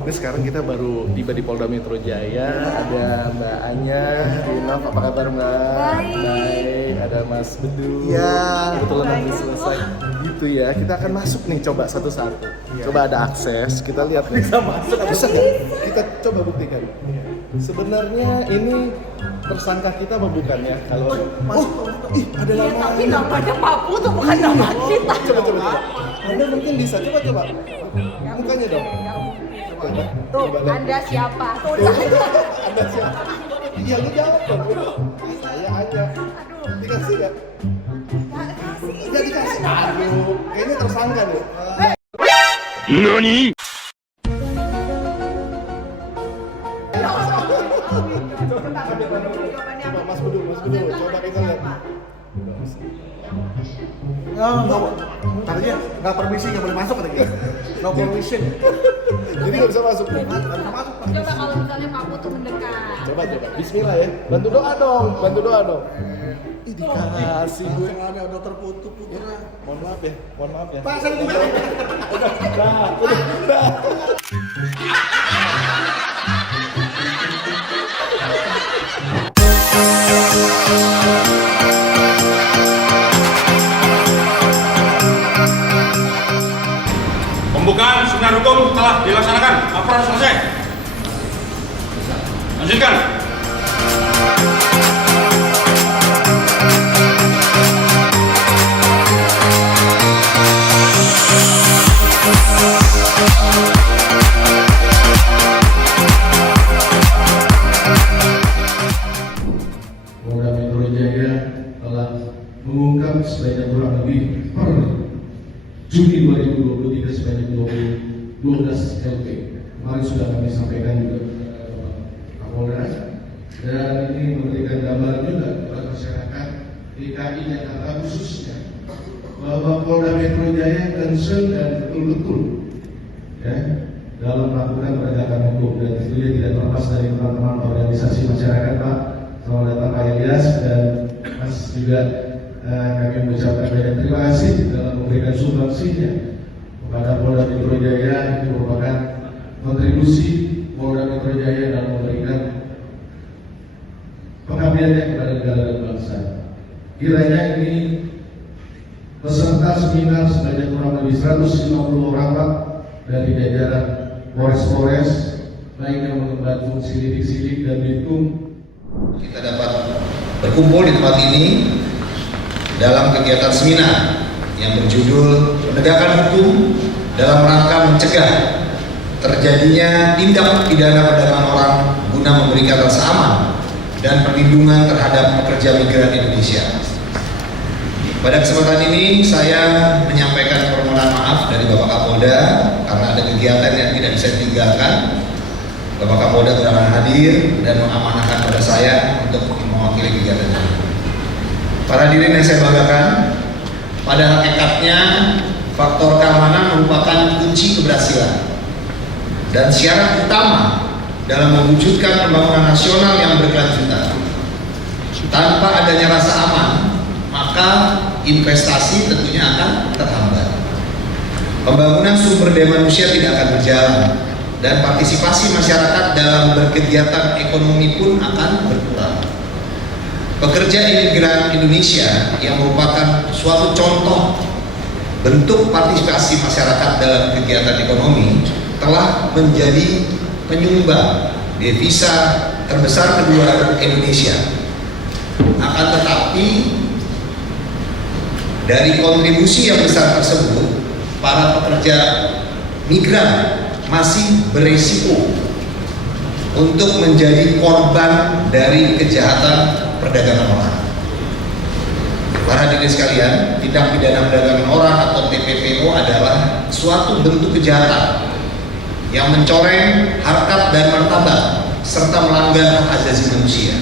Ini sekarang kita baru tiba di Polda Metro Jaya. Ada Mbak Anya, Rinov, apa kabar Mbak? Baik. Ada Mas Bedu. Iya. Kebetulan habis selesai. Gitu ya. Kita akan masuk nih, coba satu-satu. Coba ada akses. Kita lihat nih. Bisa masuk? Bisa nggak? Kita coba buktikan. Sebenarnya ini tersangka kita apa bukan ya? Kalau ada Iya, nama. tapi namanya Pak Putu bukan nama kita. Coba. Anda mungkin bisa. Coba. Mukanya dong. Tuh, Anda siapa? Tuh, Anda siapa? Iya, lu jawab dong. Saya aja. Dikasih nggak? Nggak dikasih. Aduh, kayaknya tersangka deh. NANI?! Coba Mas Bedu, coba kita lihat. Tadinya nggak permisi, nggak boleh masuk katanya. No permission. Jadi nggak bisa masuk. Nggak bisa masuk. coba kalau misalnya Pak Putu mendekat. Coba. Bismillah ya. Bantu doa dong. Ih, dikasih gue. Langsung ada dokter Putu. Mohon maaf ya. Pak, saya dimana? Udah. Pembukaan seminar hukum telah dilaksanakan. Laporan selesai. Lanjutkan. Polda Metro Jaya telah mengungkap sebanyak kurang lebih per Juni 2023 sebanyak 12 LP. Kemarin sudah kami sampaikan juga kepada Kapolda, dan ini memberikan gambar juga kepada masyarakat DKI Jakarta khususnya bahwa Polda Metro Jaya concern dan betul-betul ya dalam melakukan penegakan hukum, dan tentunya tidak terlepas dari teman-teman organisasi masyarakat. Pak, selamat datang Pak Ilyas, dan Mas juga kami mengucapkan banyak terima kasih dalam memberikan sumbangsinya kepada Polda Metro Jaya. Itu merupakan kontribusi Polda Metro Jaya dalam memberikan pengabdiannya kepada negara dan bangsa. Kiranya ini peserta seminar sebanyak kurang lebih 150 orang Pak, dari jajaran Polres, baik yang mengemban fungsi sidik dan bintung. Kita dapat berkumpul di tempat ini dalam kegiatan seminar yang berjudul Penegakan Hukum dalam Rangka Mencegah Terjadinya Tindak Pidana Perdagangan Orang guna memberikan rasa aman dan perlindungan terhadap pekerja migran Indonesia. Pada kesempatan ini saya menyampaikan permohonan maaf dari Bapak Kapolda karena ada kegiatan yang tidak bisa ditinggalkan. Bapak Kapolda berkenan hadir dan mengamanahkan pada saya untuk mewakili kegiatan ini. Para hadirin yang saya banggakan, pada hakikatnya faktor keamanan merupakan kunci keberhasilan dan syarat utama dalam mewujudkan pembangunan nasional yang berkelanjutan. Tanpa adanya rasa aman, maka investasi tentunya akan terhambat. Pembangunan sumber daya manusia tidak akan berjalan, dan partisipasi masyarakat dalam berkegiatan ekonomi pun akan berkurang. Pekerja imigran Indonesia yang merupakan suatu contoh bentuk partisipasi masyarakat dalam kegiatan ekonomi telah menjadi penyumbang devisa terbesar kedua Indonesia. Akan tetapi dari kontribusi yang besar tersebut, para pekerja migran masih berisiko untuk menjadi korban dari kejahatan perdagangan orang. Para hadirin sekalian, tindak pidana perdagangan orang atau TPPO adalah suatu bentuk kejahatan yang mencoreng harkat dan martabat serta melanggar hak asasi manusia.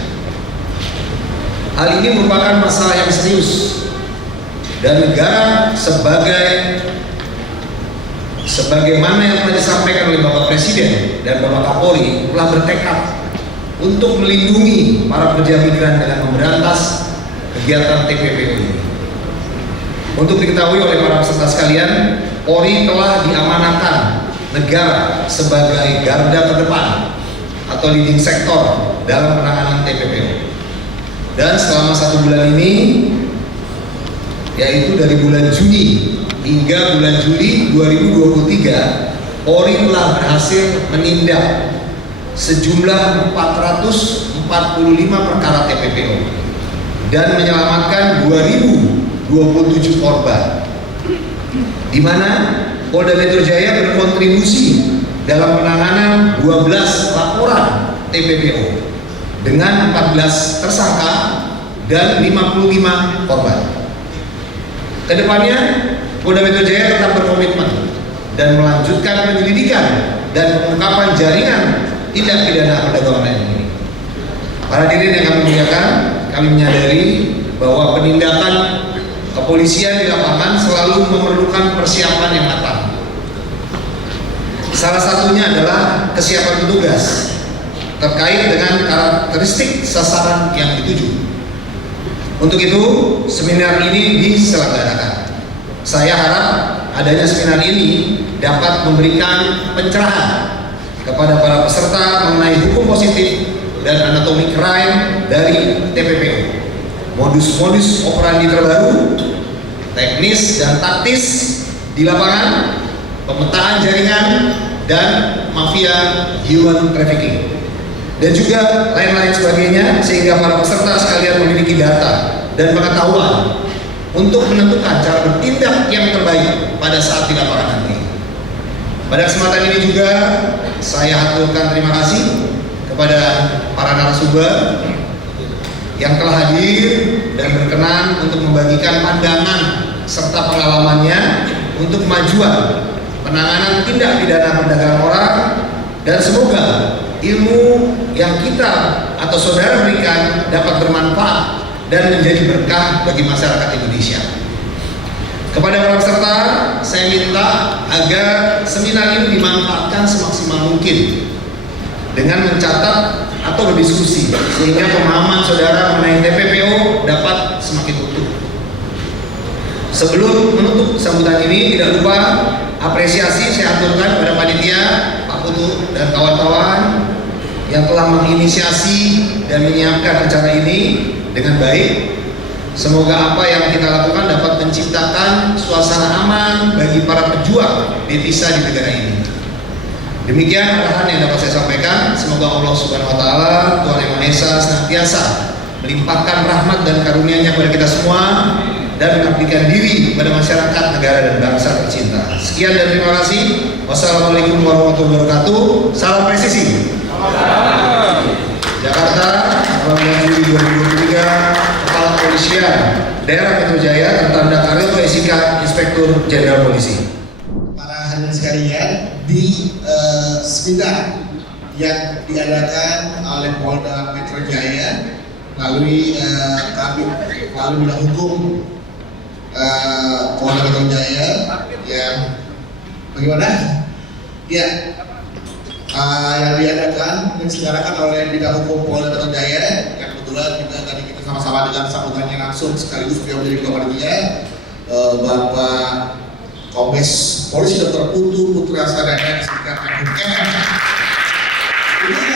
Hal ini merupakan masalah yang serius, dan negara sebagaimana yang telah disampaikan oleh Bapak Presiden dan Bapak Kapolri telah bertekad untuk melindungi para pekerja migran dengan memberantas kegiatan TPPO ini. Untuk diketahui oleh para peserta sekalian, Polri telah diamanahkan negara sebagai garda terdepan atau leading sektor dalam penanganan TPPO. Dan selama 1 bulan ini, yaitu dari bulan Juni hingga bulan Juli 2023, Polri telah berhasil menindak sejumlah 445 perkara TPPO dan menyelamatkan 2027 korban, di mana Polda Metro Jaya berkontribusi dalam penanganan 12 laporan TPPO dengan 14 tersangka dan 55 korban. Kedepannya, Polda Metro Jaya tetap berkomitmen dan melanjutkan penyelidikan dan pengungkapan jaringan tindak pidana perdagangan ini. Para hadirin yang kami muliakan, kami menyadari bahwa penindakan kepolisian di lapangan selalu memerlukan persiapan yang matang. Salah satunya adalah kesiapan petugas terkait dengan karakteristik sasaran yang dituju. Untuk itu, seminar ini diselenggarakan. Saya harap adanya seminar ini dapat memberikan pencerahan kepada para peserta mengenai hukum positif dan anatomi crime dari TPPO, modus-modus operandi terbaru, teknis dan taktis di lapangan, pemetaan jaringan, dan mafia human trafficking, dan juga lain-lain sebagainya, sehingga para peserta sekalian memiliki data dan pengetahuan untuk menentukan cara bertindak yang terbaik pada saat di lapangan nanti. Pada kesempatan ini juga saya haturkan terima kasih kepada para narasumber yang telah hadir dan berkenan untuk membagikan pandangan serta pengalamannya untuk kemajuan penanganan tindak pidana perdagangan orang, dan semoga ilmu yang kita atau saudara berikan dapat bermanfaat dan menjadi berkah bagi masyarakat Indonesia. Kepada para peserta, saya minta agar seminar ini dimanfaatkan semaksimal mungkin dengan mencatat atau berdiskusi, sehingga pemahaman saudara mengenai TPPO dapat semakin utuh. Sebelum menutup sambutan ini, tidak lupa apresiasi saya aturkan kepada panitia, Pak Putu dan kawan-kawan yang telah menginisiasi dan menyiapkan acara ini dengan baik. Semoga apa yang kita lakukan dapat menciptakan suasana aman bagi para pejuang devisa di negara ini. Demikian arahan yang dapat saya sampaikan. Semoga Allah Subhanahu wa taala, Tuhan Yang Maha Esa, senantiasa melimpahkan rahmat dan karunia-Nya kepada kita semua dan mengabdikan diri kepada masyarakat, negara, dan bangsa tercinta. Sekian dan terima kasih. Wassalamualaikum warahmatullahi wabarakatuh. Salam presisi. Jakarta, 18 Juli 2023, Kepala Kepolisian Daerah Metro Jaya tertanda Karyoto Esika, Inspektur Jenderal Polisi. Para hadirin sekalian, di seminar yang diadakan oleh Polda Metro Jaya melalui bidang hukum Polda Metro Jaya, yang bagaimana? Ya, yang diadakan diselenggarakan oleh bidang hukum Polda Metro Jaya, yang kebetulan juga tadi kita sama-sama dengan sambutannya langsung sekaligus beliau menjadi ketua panitia, Bapak Kombes Polisi Dr. Putu Putra Sadana Sekretariat MUM. Ini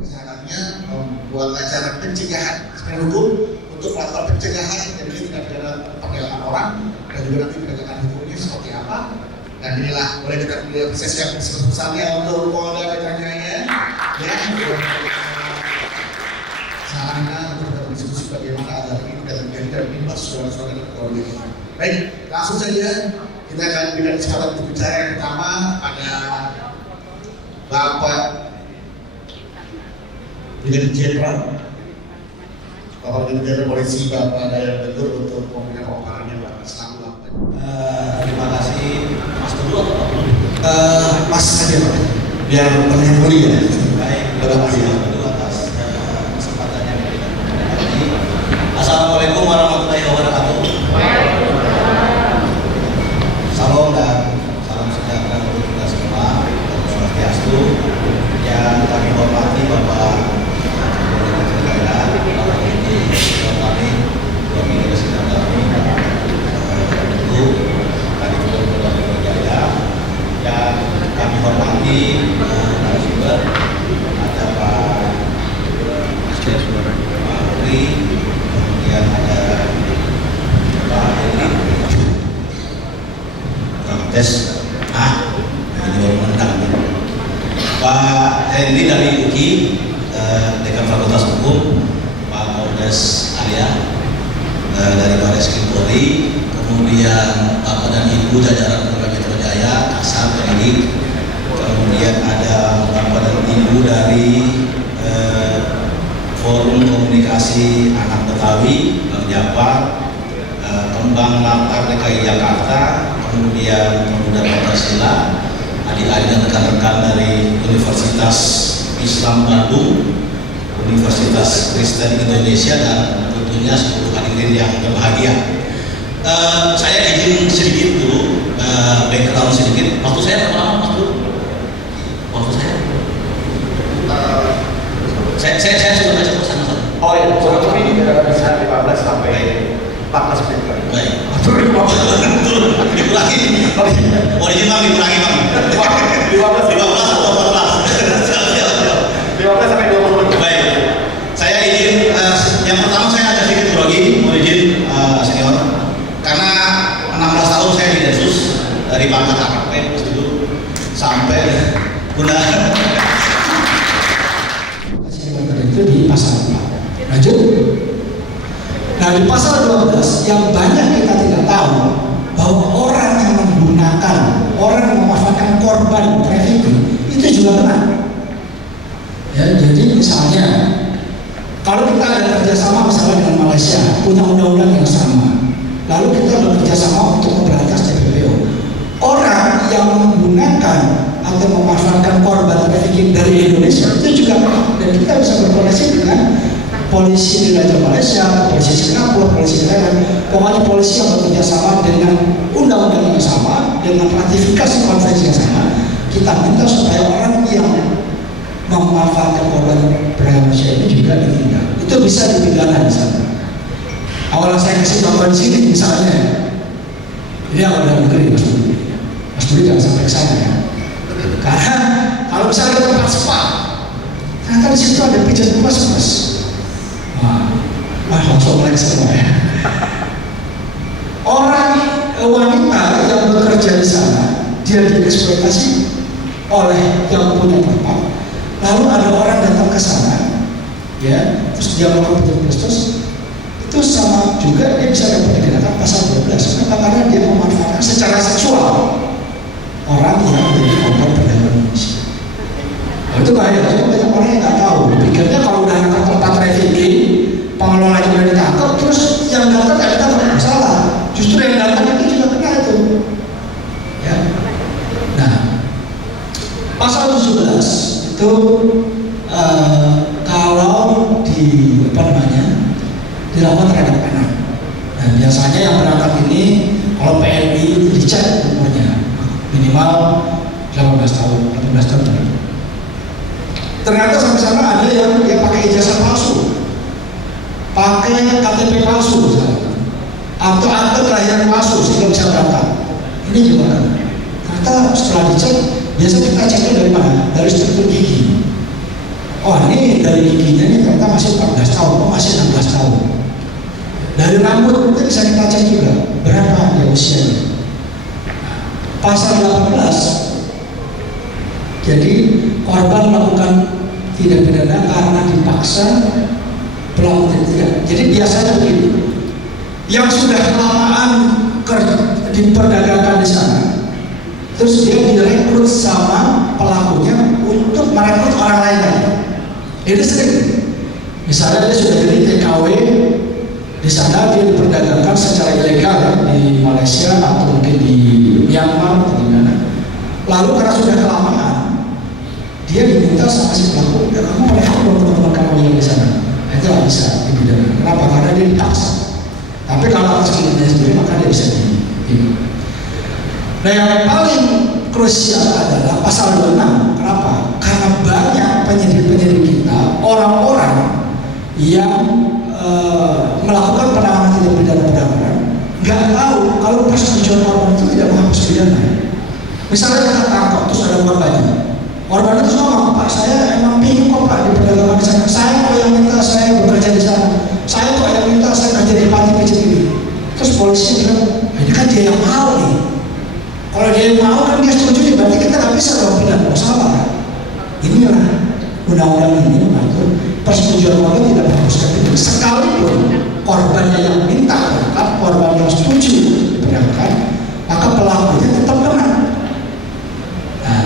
kesannya membuat acara pencegahan secara hukum untuk melakukan pencegahan jadi tidak pidana perdagangan orang dan juga nanti penegakan hukumnya seperti apa. Dan inilah boleh kita lihat proses yang sebesarnya untuk Polda Metro Jaya dan sarana untuk berdiskusi bagaimana agar ini tidak terjadi dan imbas suara-suara dari Polda. Baik, langsung saja kita akan berikan kesempatan untuk bicara yang pertama pada Bapak Brigadier Jenderal Polisi Bapak Dayang Betul untuk memberikan pemaparannya Bapak. Selamat. Terima kasih Mas Teguh atau Mas aja Pak, biar terlihat mulia ya. Baik, terima kasih atas kesempatannya yang diberikan. Assalamualaikum warahmatullahi wabarakatuh. Salam dan salam sejahtera untuk kita semua. Swastiastu. Yang kami hormati Bapak Kapolri, Bapak ini, kami, dua presiden kami, tentu Kadif Polda Metro Jaya, dan Pak Henry dari UKI, Dekan Fakultas Hukum, Pak Polres Arya dari Baris Krim Polri, kemudian Bapak dan Ibu jajaran Polda Metro Jaya, Kasar, Penyidik, kemudian ada Bapak dan Ibu dari Forum Komunikasi Anak Betawi, Bang Japar, Kembang Latar DKI Jakarta, kemudian Pemuda Pancasila, adik-adik dan rekan-rekan dari Universitas Islam Bandung, Universitas Kristen Indonesia, dan tentunya seluruh hadirin yang berbahagia. Saya izin sedikit dulu, background sedikit. Waktu saya berapa lama, Mas Bro? Waktu saya sudah baca pesan. Oh iya, kurang lebih bisa 15 sampai 14 menit. Baik. Dikurangi. Mau izin Bang, dikurangi Bang. 15 atau 14? 15 sampai 20 menit. Baik. Saya izin, yang pertama saya agak sedikit grogi, mau izin senior. Karena 16 tahun saya di Densus, dari pangkat AKP sampai udah. Itu di pasal 4. Lanjut. Nah, di pasal 12 yang banyak kita tidak tahu bahwa orang yang menggunakan, orang yang memanfaatkan korban trafficking itu juga kena. Ya, jadi misalnya kalau kita ada kerjasama misalnya dengan Malaysia, punya undang-undang yang sama, lalu kita bekerja sama untuk memberantas TPPO. Orang yang menggunakan atau memanfaatkan korban trafficking dari Indonesia itu juga kena, dan kita bisa berkoordinasi dengan polisi di Raja Malaysia, polisi Singapura, polisi Thailand, pokoknya polisi yang bekerja sama dengan undang-undang yang sama, dengan ratifikasi konvensi yang sama. Kita minta supaya orang yang memanfaatkan korban perdagangan manusia ini juga ditindak. Itu bisa dipidana di sana. Awalnya saya kasih contoh di sini misalnya, ini awal dari negeri Mas Budi jangan sampai ke sana ya. Karena kalau misalnya ada tempat spa, ternyata di situ ada pijat mas. Langsung mulai semua ya. Orang wanita yang bekerja di sana, dia dieksploitasi oleh yang punya tempat. Lalu ada orang datang ke sana, ya, terus dia melakukan prostitusi, itu sama juga dia bisa dapat dikenakan pasal 12. Kenapa? Karena dia memanfaatkan secara seksual orang yang menjadi korban perdagangan manusia. Nah, itu bahaya. Banyak orang yang nggak tahu. Pikirnya kalau udah ke tempat trafficking, pengelola juga ditangkap, terus yang datang nggak ditangkap, salah. Justru yang datang itu juga kena itu. Ya. Nah, pasal 17 itu kalau dilakukan terhadap anak. Nah, biasanya yang berangkat ini kalau PNI itu dicek umurnya minimal 18 tahun. Ternyata sampai sana ada yang dia pakai ijazah palsu, pakai KTP palsu misalnya, atau akte kelahiran palsu sehingga bisa berangkat. Ini juga kan. Ternyata setelah dicek, biasa kita ceknya dari mana? Dari struktur gigi. Oh, ini dari giginya ini ternyata masih 14 tahun, oh masih 16 tahun. Dari rambut itu bisa kita cek juga berapa dia usianya. Pasal 18. Jadi korban melakukan tindak pidana karena dipaksa pelaku tidak. Jadi biasanya begini, yang sudah kelamaan diperdagangkan di sana, terus dia direkrut sama pelakunya untuk merekrut orang lain lagi. Ini sering. Misalnya dia sudah jadi TKW di sana, dia diperdagangkan secara ilegal ya, di Malaysia atau mungkin di Myanmar atau di mana. Lalu karena sudah kelamaan, dia diminta sama si pelaku, ya kamu merekrut teman-teman kamu yang di sana. Nah, itu nggak bisa dipidana. Kenapa? Karena dia dipaksa. Tapi kalau atas keinginannya sendiri, maka dia bisa dipidana. Nah, yang paling krusial adalah pasal 26. Kenapa? Karena banyak penyidik-penyidik kita, orang-orang yang melakukan penanganan tindak pidana perdagangan, nggak tahu kalau persetujuan korban itu tidak menghapus pidana. Misalnya kita tangkap terus ada korbannya. Korban itu ngomong, Pak, saya emang pingin kok Pak diperdagangkan di sana. Saya kok yang minta saya bekerja di sana. Saya kok yang minta saya kerja di panti pijat ini. Terus polisi bilang, ini kan dia yang mau nih. Kalau dia yang mau kan dia setuju, berarti kita nggak bisa dong pidana, salah. Inilah undang-undang ini mengatur persetujuan keluarga tidak berharuskan itu. Sekalipun korbannya yang minta berangkat, korban yang setuju berangkat, maka pelakunya tetap kena. Nah,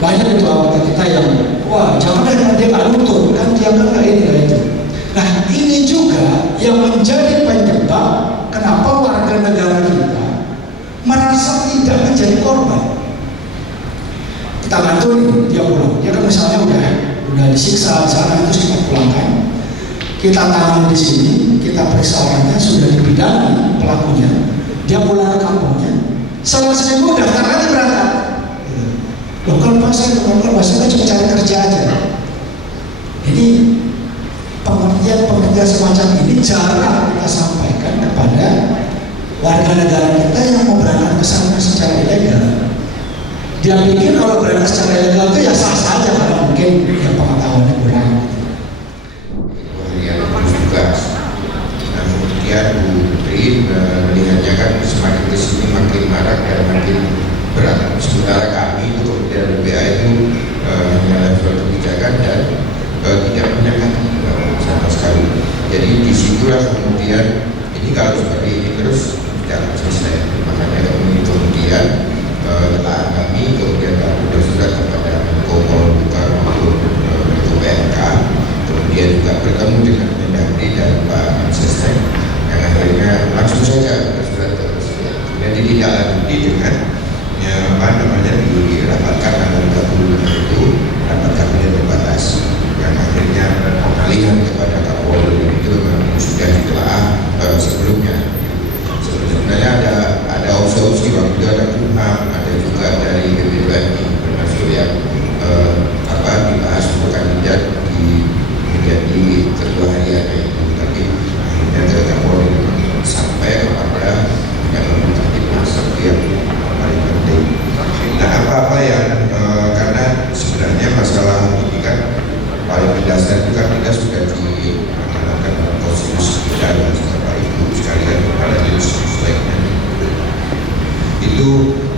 banyak itu anggota kita yang wah jangan dia nggak nuntut kan dia kan nggak ini nggak itu. Nah ini juga yang menjadi penyebab kenapa warga negara kita merasa tidak menjadi korban. Kita bantu nih dia pulang, dia kan misalnya udah disiksa di sana terus kita pulangkan, kita tangani di sini, kita periksa orangnya sudah dipidana pelakunya, dia pulang ke kampungnya, selama seminggu daftar lagi berangkat. Loh kalau saya cuma cari kerja aja. Jadi pengertian semacam ini jarang kita sampaikan kepada warga negara kita yang mau berangkat ke sana secara ilegal. Dia pikir kalau berangkat secara ilegal itu ya sah saja karena mungkin ya pengetahuannya kurang. Yang tugas. Nah, kemudian Bu Putri melihatnya kan semakin kesini makin marak dan makin berat. Sementara kami itu kemudian BPA itu hanya level kebijakan dan tidak punya kaki sama sekali. Jadi disitulah kemudian ini kalau seperti ini terus tidak akan selesai. Makanya kemudian telah kami kemudian sudah surat kepada Menko Polhukam maupun Menko PMK, kemudian juga bertemu dengan Mendagri dan Pak Mensesnek yang akhirnya langsung saja bersurat ke Presiden. Kemudian ditindaklanjuti dengan dirapatkan tanggal 35 itu rapat kabinet terbatas yang akhirnya pengalihan kepada Kapolri itu memang sudah ditelaah sebelumnya. Sebenarnya ada opsi-opsi waktu itu ada Kumham, ada juga dari BPWNI termasuk yang dibahas untuk kandidat menjadi ketua hariannya itu, tapi akhirnya dari Kapolri sampai kepada yang tertib masuk yang paling penting. Nah apa-apa yang karena sebenarnya masalah ini kan paling mendasar itu kan kita sudah diamanatkan dalam konstitusi kita dan Bapak Ibu sekalian kepada jenis lainnya itu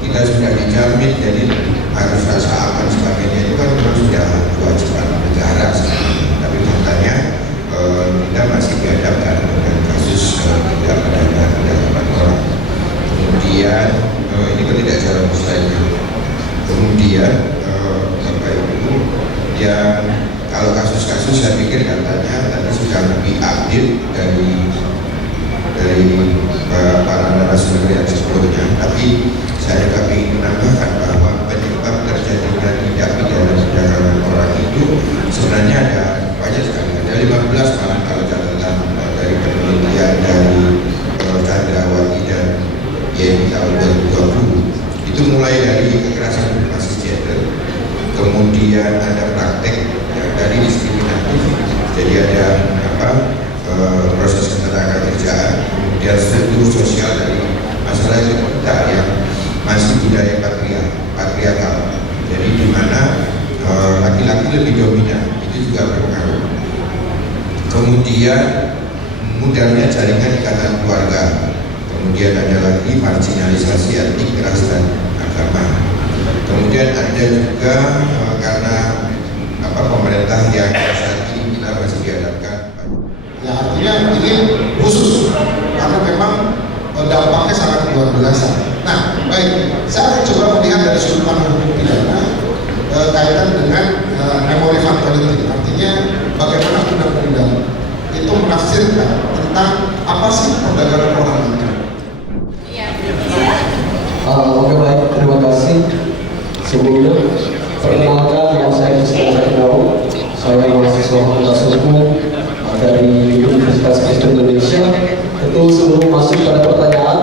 kita sudah dijamin, jadi harus rasa aman sebagainya itu kan memang sudah kewajiban negara sekarang. Tapi faktanya kita masih dihadapkan dengan kasus tidak perdagangan orang. Kemudian ini kan tidak secara mustahil. Kemudian Bapak Ibu yang kalau kasus-kasus saya pikir katanya tadi sudah lebih update dari para narasumber yang sebelumnya, tapi saya juga ingin menambahkan bahwa penyebab terjadinya tindak pidana perdagangan orang itu sebenarnya ada banyak sekali, ada 15 malah kalau catatan dari penelitian dari Chandrawati dan YMI tahun 2020 itu mulai dari kekerasan berbasis gender, kemudian ada praktek dari diskriminatif, jadi ada proses ketenaga kerjaan, kemudian struktur sosial dari masyarakat kita yang masih budaya patriarkal, jadi di mana laki-laki lebih dominan, itu juga berpengaruh. Kemudian mudahnya jaringan ikatan keluarga, kemudian ada lagi marginalisasi etnik, ras dan agama. Kemudian ada juga karena pemerintah yang saat ini kita masih dihadapkan. Ya artinya ini khusus karena memang dampaknya sangat luar biasa. Nah, baik, saya akan coba melihat dari sudut pandang hukum pidana kaitan dengan memori fatality. Artinya bagaimana undang-undang itu menafsirkan tentang apa sih perdagangan orang itu. Oke baik, terima kasih. Sebelumnya perkenalkan nama saya Kristina Sakinawo. Saya mahasiswa Fakultas Hukum dari Universitas Kristen Indonesia. Tentu sebelum masuk pada pertanyaan,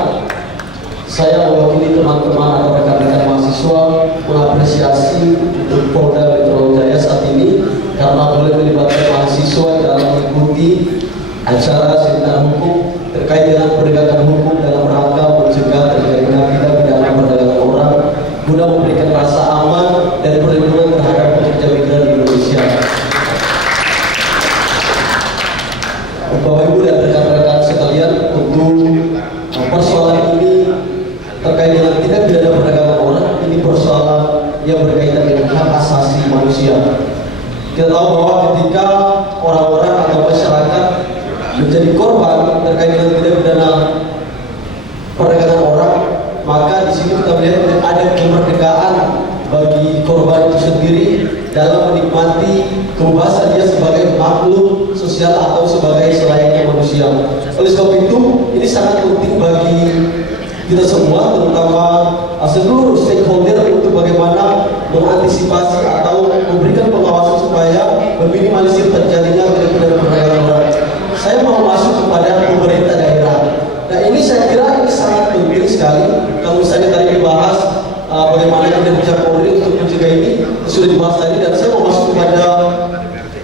saya mewakili teman-teman atau rekan-rekan mahasiswa mengapresiasi untuk Polda Metro Jaya saat ini karena boleh melibatkan mahasiswa dalam mengikuti acara seminar hukum terkait dengan penegakan hukum dalam rangka mencegah terjadinya tindak pidana perdagangan orang guna memberikan rasa aman dan perlindungan terhadap pekerja migran di Indonesia. Bapak Ibu dan rekan-rekan sekalian, untuk persoalan ini terkait dengan tindak pidana perdagangan orang, ini persoalan yang berkaitan dengan hak asasi manusia. Kita tahu bahwa ketika orang-orang atau masyarakat menjadi korban terkait dengan tindak pidana perdagangan orang, maka di sini kita melihat ada kemerdekaan bagi korban itu sendiri dalam menikmati kebebasan dia sebagai makhluk sosial atau sebagai selayaknya manusia. Oleh sebab itu, ini sangat penting bagi kita semua, terutama seluruh stakeholder, untuk bagaimana mengantisipasi atau memberikan pengawasan supaya meminimalisir terjadinya tindak perdagangan orang. Saya mau masuk kepada pemerintah daerah. Nah, ini saya kira ini sangat penting sekali. Kalau misalnya tadi dibahas bagaimana kinerja Polri untuk mencegah ini, sudah dibahas tadi, dan saya mau masuk kepada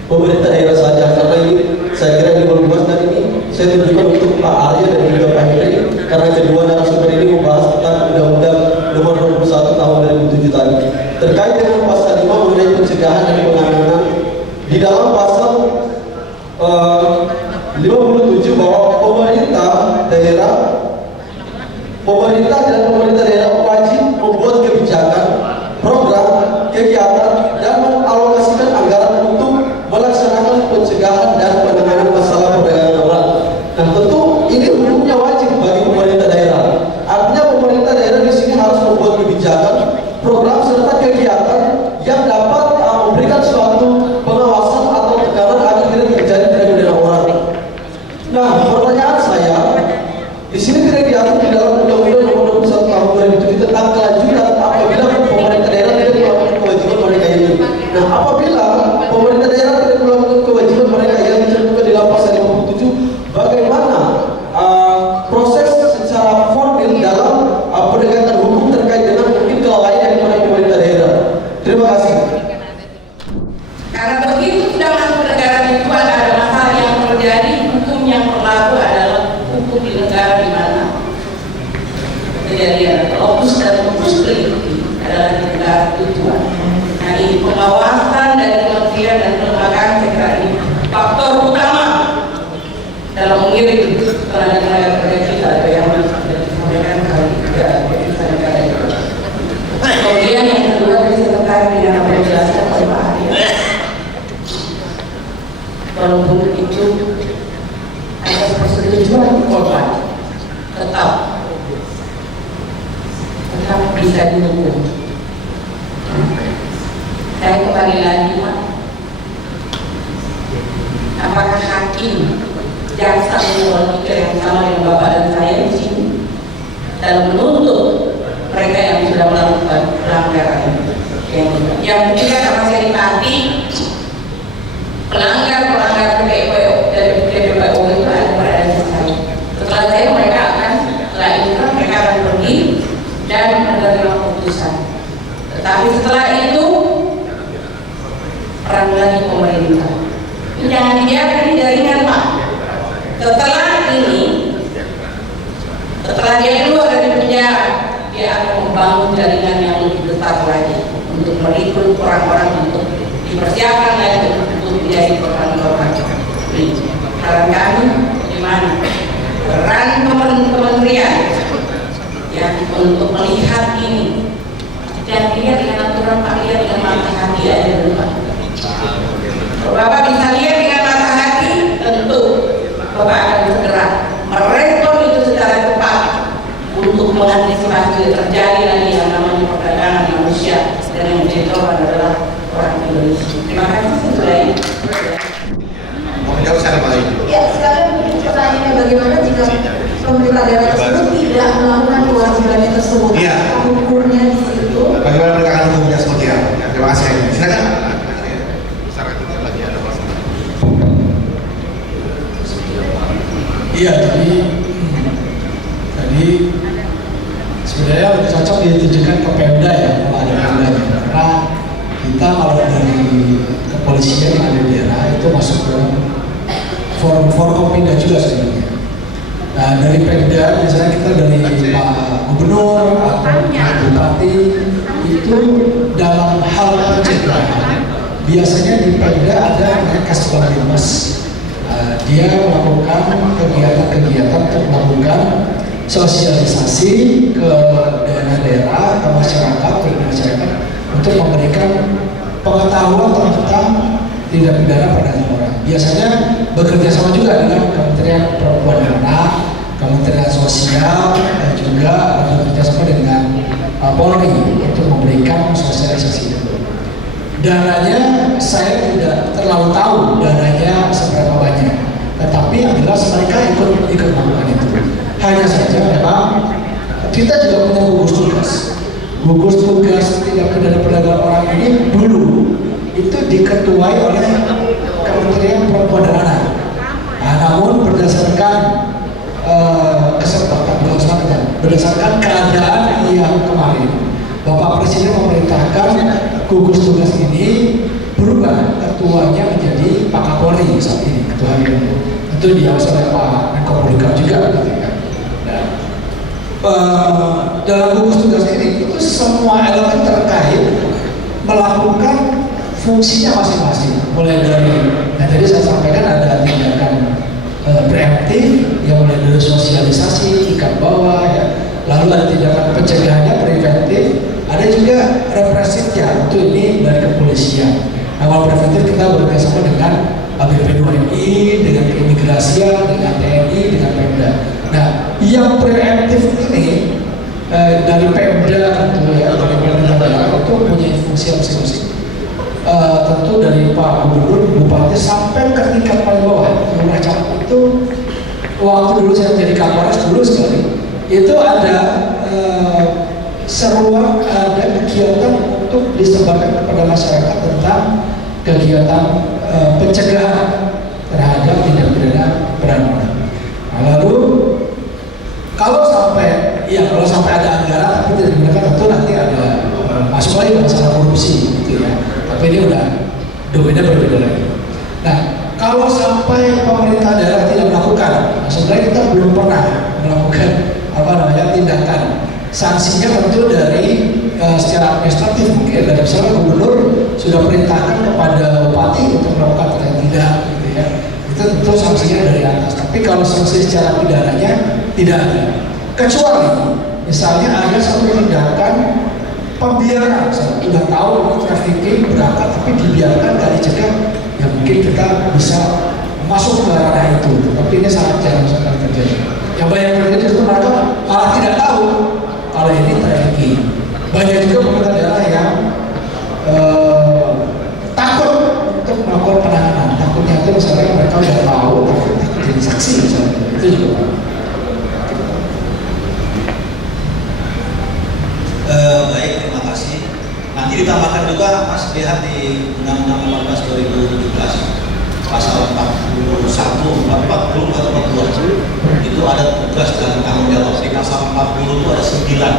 pemerintah daerah saja, karena ini saya kira ini belum dibahas, dan ini saya tunjukkan untuk Pak Arya dan juga Pak Henry, karena kedua narasumber ini membahas tentang Undang-Undang Nomor 21 Tahun 2007 tadi terkait dengan pasal 5 mengenai pencegahan dan penanganan. Di dalam pasal 57 bahwa pemerintah dan pemerintah daerah wajib membuat kebijakan, program, kegiatan, dan mengalokasikan anggaran untuk melaksanakan pencegahan dan penanganan masalah perdagangan orang. Nah, tentu ini hukumnya wajib bagi pemerintah daerah. Artinya pemerintah daerah di sini harus membuat kebijakan, program, serta kegiatan yang dapat memberikan suatu pengawasan atau tekanan agar tidak terjadi tindak pidana orang. Nah, pertanyaan saya, di sini tidak diatur di dalam Undang-Undang Nomor 21 Tahun 2007 tentang kelanjutan apabila pemerintah daerah tidak melakukan kewajiban mereka ini. Nah, apabila pemerintah daerah tidak melakukan kewajiban mereka yang dicantumkan di dalam pasal 57, bagaimana proses secara formil dalam penegakan hukum terkait dengan mungkin kelalaian dari pemerintah daerah? Terima kasih. Karena begitu sudah masuk negara itu ada masalah yang terjadi, hukum yang berlaku adalah hukum di negara di mana kejadian opus dan opus adalah di negara tujuan. Nah, ini pengawasan dari kementerian dan kelembagaan, saya kira ini faktor utama dalam mengiring tenaga kerja kita atau yang disampaikan kali juga bisa negara itu. Kemudian yang kedua bisa terkait dengan apa yang dijelaskan oleh Pak Arya. Walaupun itu atas persetujuan korban tetap bisa dihukum. Saya kembali lagi, Pak. Apakah hakim, jaksa logika yang sama dengan Bapak dan saya di sini dalam menuntut mereka yang sudah melakukan pelanggaran? Yang ketiga, karena saya ditagih pelanggar PPO dari PPO itu ada berada di saya. Setelah saya mereka akan pergi dan menerima keputusan. Tetapi setelah itu peran lagi pemerintah. Jangan dibiarkan ini jaringan, Pak. Setelah dia keluar dari penjara, dia akan membangun jaringan yang lebih besar lagi untuk merekrut orang-orang untuk dipersiapkan lagi untuk menjadi korban-korban. Saran kami bagaimana peran kementerian yang untuk melihat ini dan lihat dengan aturan Pak, lihat dengan mata hati aja dulu, Pak. Bapak bisa lihat dengan mata hati, tentu Bapak akan segera merespon itu secara cepat untuk mengantisipasi terjadi lagi yang namanya perdagangan manusia, dan yang menjadi korban adalah orang Indonesia. Terima kasih sudah ini. Mau jawab saya Pak? Ya, sekarang pertanyaannya bagaimana jika pemerintah daerah tersebut tidak melakukan kewajibannya tersebut? Iya. Hukumnya di situ. Bagaimana penegakan hukumnya seperti apa? Ya, terima kasih. Silakan. Iya, tadi sebenarnya lebih cocok ditujukan ke Pemda ya, kalau ada Pemdanya. Karena kita kalau dari kepolisian yang ada di daerah itu masuk ke forum Pemda juga sebenarnya. Nah, dari Pemda misalnya kita dari Pak Gubernur atau Pak Bupati itu dalam hal pencegahan biasanya di Pemda ada namanya Kasubagdimas. Dia melakukan kegiatan-kegiatan untuk melakukan sosialisasi ke daerah-daerah, ke masyarakat untuk untuk memberikan pengetahuan tentang tindak pidana perdagangan orang. Biasanya bekerja sama juga dengan Kementerian Perempuan dan Anak, Kementerian Sosial, dan juga bekerja sama dengan Polri untuk memberikan sosialisasi itu. Dananya saya tidak terlalu tahu dananya seberapa banyak, tetapi yang jelas mereka ikut melakukan itu. Hanya saja memang kita juga punya gugus tugas tindak pidana perdagangan orang ini dulu itu diketuai oleh Kementerian Perempuan dan Anak. Nah, namun berdasarkan berdasarkan keadaan yang kemarin, Bapak Presiden memerintahkan gugus tugas ini berubah, ketuanya menjadi Pak Kapolri saat ini, ketua ini. Itu diawasi oleh Pak Menko Polhukam juga, gitu ya. Dalam gugus tugas ini itu semua elemen terkait melakukan fungsinya masing-masing, mulai dari yang tadi saya sampaikan ada tindakan preemptif yang mulai dari sosialisasi tingkat bawah ya, lalu ada tindakan pencegahannya preventif, ada juga represifnya, itu ini dari kepolisian. Awal preventif kita bekerjasama dengan BP2MI, dengan keimigrasian, dengan TNI, dengan Pemda. Nah, yang preemptif ini dari Pemda tentu ya, dari Pemda itu punya fungsi masing-masing. Tentu dari Pak Gubernur, Bupati sampai ke tingkat paling bawah, Lurah Camat itu waktu dulu saya menjadi Kapolres dulu sekali, itu ada seruan, ada kegiatan untuk disebarkan kepada masyarakat tentang kegiatan pencegahan terhadap tindak pidana perdagangan. Nah, lalu kalau sampai ada anggaran tapi tidak digunakan, tentu nanti ada masuk lagi masalah korupsi gitu ya. Tapi ini udah domainnya berbeda lagi. Nah, kalau sampai pemerintah daerah tidak melakukan, sebenarnya kita belum pernah melakukan tindakan. Sanksinya tentu dari secara administratif mungkin, dan misalnya gubernur sudah perintahkan kepada bupati untuk melakukan tidak, gitu ya. Itu tentu sanksinya dari atas. Tapi kalau sanksi secara pidananya tidak ada. Kecuali misalnya ada satu tindakan pembiaran, sudah tahu ini trafficking berangkat tapi dibiarkan, gak dicegah, ya mungkin kita bisa masuk ke ranah itu. Tapi ini sangat jarang sekali terjadi. Yang banyak terjadi itu mereka malah tidak tahu kalau ini trafficking. Banyak juga pemerintah daerah yang takut untuk melakukan penanganan. Takutnya itu misalnya mereka udah tahu, takut jadi saksi misalnya, itu juga. Baik, terima kasih. Nanti ditambahkan juga Mas lihat di Undang-Undang 18 2017 pasal 41, 40 atau 42 itu ada tugas dan tanggung jawab. Di pasal 40 itu ada 9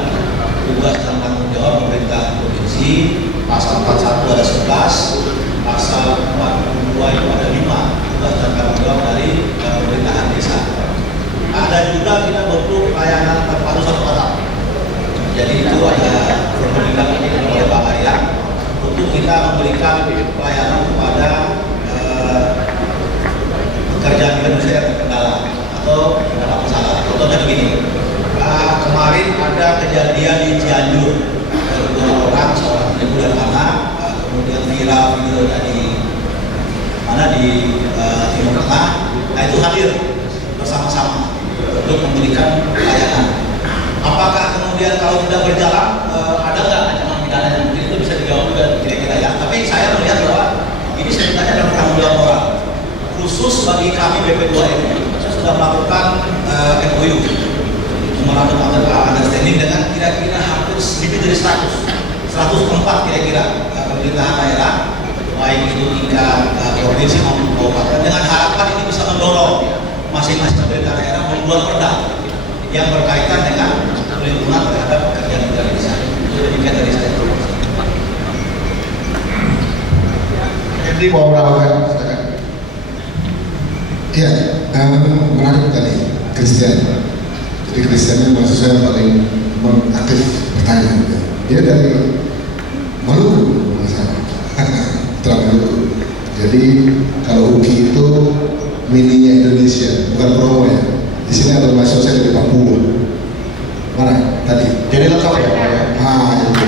tugas dan tanggung jawab pemerintah provinsi, pasal 41 ada 11, pasal 42 itu ada 5 tugas dan tanggung jawab dari pemerintahan desa. Ada juga kita bentuk layanan terpadu satu kota. Jadi itu ada pemilihan ini oleh Pak Arya untuk kita memberikan pelayanan kepada pekerja Indonesia yang terkendala atau dalam masalah. Contohnya begini, kemarin ada kejadian di Cianjur, ada 2 orang, seorang ibu dan anak, kemudian viral videonya di Timur Tengah. Nah itu hadir bersama-sama untuk memberikan pelayanan. Apakah kemudian kalau tidak berjalan ada nggak ancaman pidananya? Mungkin itu bisa dijawab juga kira-kira ya. Tapi saya melihat bahwa ini sebenarnya adalah tanggung jawab orang. Khusus bagi kami BP2MI, saya sudah melakukan MOU, memorandum of understanding dengan kira-kira hampir lebih dari 104 kira-kira pemerintahan daerah, baik itu tingkat provinsi maupun kabupaten, dengan harapan ini bisa mendorong masing-masing pemerintah daerah membuat perda yang berkaitan dengan perlindungan terhadap pekerja migran di sana. Itu demikian dari saya. Henry mau menambahkan, silakan. Iya, menarik tadi Christian. Jadi Christian ini maksud saya paling aktif bertanya. Dia dari Maluku, Putra Maluku. Jadi kalau UKI itu mininya Indonesia, bukan promo ya. Di sini ada mahasiswa saya dari Papua. Mana tadi? Jadi lengkap ya Pak ya? Itu.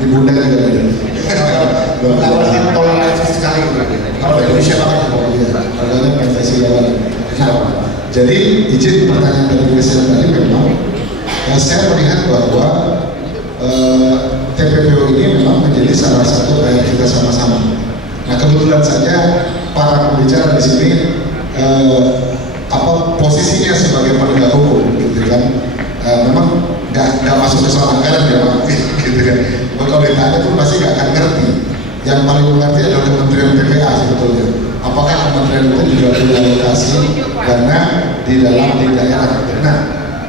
di Bunda juga ada. Menawarkan toleransi sekali berarti. Kalau Indonesia banget Iya, harganya PVC banget. Jadi izin pertanyaan dari Presiden tadi memang saya melihat bahwa TPPO ini memang menjadi salah satu PR kita sama-sama. Nah kebetulan saja para pembicara di sini posisinya sebagai penegak hukum, gitu kan? Memang nggak masuk ke soal anggaran ya Pak, gitu kan? Kalau ditanya pun pasti nggak akan ngerti. Yang paling mengerti adalah Kementerian PPA sebetulnya. Apakah kementerian itu juga punya alokasi dana di daerah? Nah,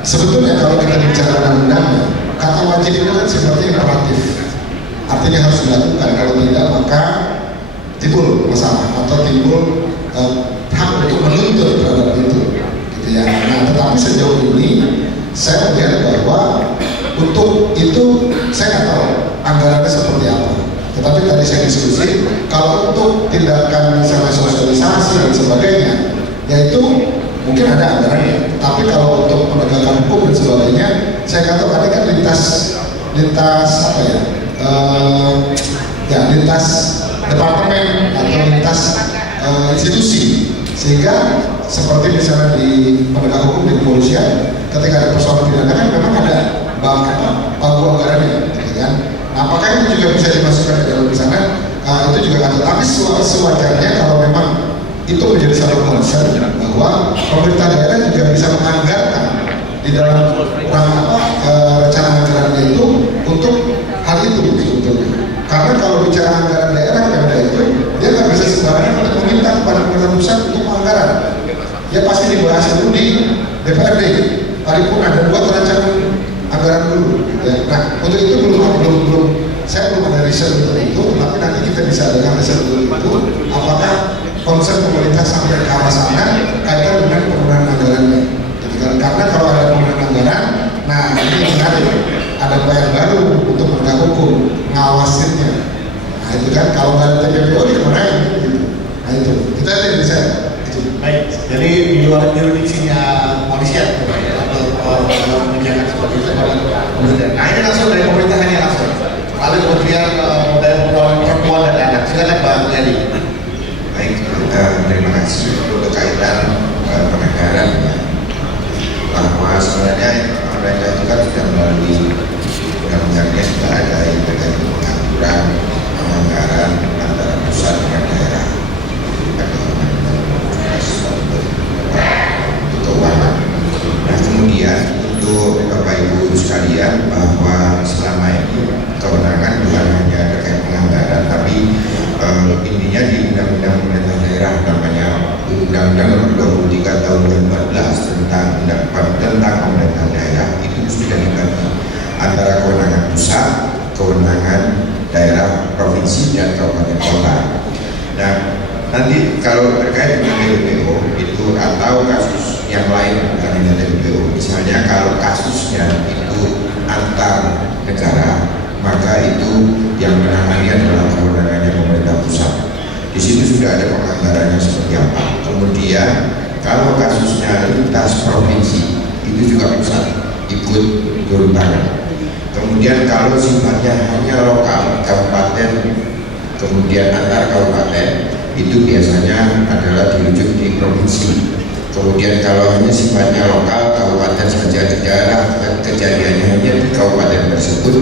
sebetulnya kalau kita bicara undang-undang, kata wajib itu kan seperti imperatif, artinya harus dilakukan. Kalau tidak maka timbul masalah atau timbul hak untuk menuntut terhadap itu, gitu ya. Nah, tetapi sejauh ini saya melihat bahwa untuk itu saya nggak tahu anggarannya seperti apa. Tetapi tadi saya diskusi, kalau untuk tindakan misalnya sosialisasi dan sebagainya, yaitu mungkin ada anggarannya. Tapi kalau untuk penegakan hukum dan sebagainya, saya katakan kan lintas apa ya, lintas departemen atau lintas institusi, sehingga seperti misalnya di penegak hukum di kepolisian, ketika ada persoalan pidana kan memang ada pagu anggarannya, gitu kan? Nah, apakah itu juga bisa dimasukkan ke dalam sana? Itu juga ada. Tapi sewajarnya kalau memang itu menjadi satu concern bahwa pemerintah daerah juga bisa menganggarkan di dalam rencana anggarannya itu untuk hal itu sebetulnya. Karena kalau bicara anggaran daerah Pemda itu dia nggak bisa sembarangan untuk meminta kepada pemerintah pusat untuk anggaran. Dia pasti dibahas dulu di DPRD, paripurna dan buat rancangan anggaran dulu. Ya. Nah, untuk itu saya belum ada riset untuk itu, tapi nanti kita bisa dengan riset untuk itu, apakah konsep pemerintah sampai ke arah sana kaitan dengan penggunaan anggarannya. Karena kalau ada penggunaan anggaran, nah ini menarik, ada PR baru untuk penegak hukum, ngawasinnya. Nah itu kan kalau nggak ada TPPO dimarahin gitu. Nah itu, kita lihat bisa. Baik, jadi di luar jurisdiksinya kepolisian atau menjaga seperti itu. Nah ini langsung dari pemerintahannya langsung. Lalu kemudian dari perempuan dan anak. Silakan Pak Yadi. Baik, terima kasih untuk berkaitan penanggaran bahwa sebenarnya mereka itu kan sudah melalui undang-undangnya sudah ada yang terkait pengaturan penganggaran antara pusat dengan daerah. Keuangan. Nah kemudian untuk Bapak Ibu sekalian bahwa selama ini kewenangan bukan hanya terkait penganggaran, tapi intinya di Undang-Undang Pemerintah Daerah namanya Undang-Undang Nomor 23 Tahun 2014 tentang Pemerintah Daerah itu sudah dibagi antara kewenangan pusat, kewenangan daerah, provinsi dan kabupaten kota. Nah nanti kalau terkait dengan TPPO itu atau kasus yang lain bukan hanya TPPO, misalnya kalau kasusnya itu antar negara, maka itu yang menangani adalah kewenangannya pemerintah pusat. Di situ sudah ada penganggarannya seperti apa. Kemudian kalau kasusnya lintas provinsi itu juga pusat ikut turun tangan. Kemudian kalau sifatnya hanya lokal, kabupaten, kemudian antar kabupaten itu biasanya adalah dirujuk di provinsi. Kemudian kalau hanya sifatnya lokal, kabupaten saja daerah kejadiannya hanya di kabupaten tersebut,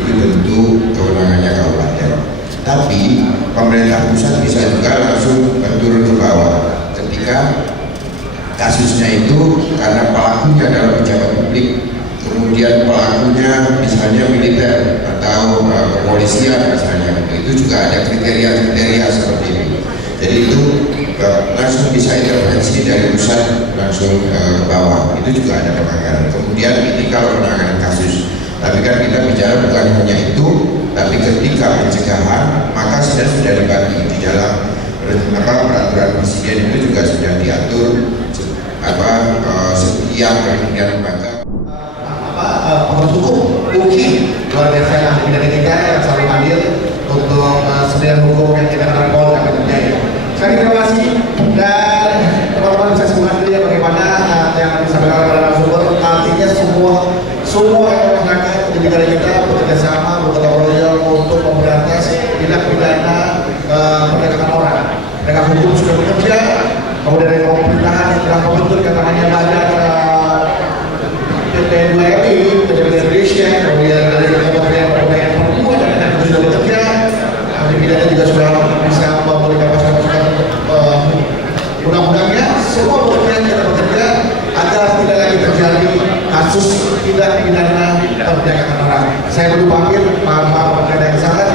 itu tentu kewenangannya kabupaten. Tapi pemerintah pusat bisa juga langsung turun ke bawah ketika kasusnya itu karena pelakunya adalah pejabat publik, kemudian pelakunya misalnya militer atau kepolisian misalnya, itu juga ada kriteria-kriteria seperti itu. Jadi itu langsung bisa intervensi dari pusat langsung ke bawah, itu juga ada penganggaran. Kemudian ini kalau penanganan kasus, tapi kan kita bicara bukan hanya itu, tapi ketika pencegahan maka sudah dibagi di dalam peraturan presiden itu juga sudah diatur setiap kementerian lembaga. Pengawas hukum UKI luar biasa ahli dari kita yang selalu hadir untuk sembilan hukum yang kita lakukan kami terjadi. Sekali terima kasih dan teman-teman bisa simak dulu ya bagaimana yang disampaikan oleh narasumber. Artinya semua yang masyarakat di negara kita bekerja sama, bergotong royong namanya badan PT 2RI, PT Indonesia, kemudian dari Kementerian Pemberdayaan Perempuan dan anak sudah bekerja, ahli pidana juga sudah bisa memberi kapasitas undang-undangnya, semua kita bekerja agar tidak lagi terjadi kasus tindak pidana perdagangan orang. Saya perlu pamit, maaf yang sangat.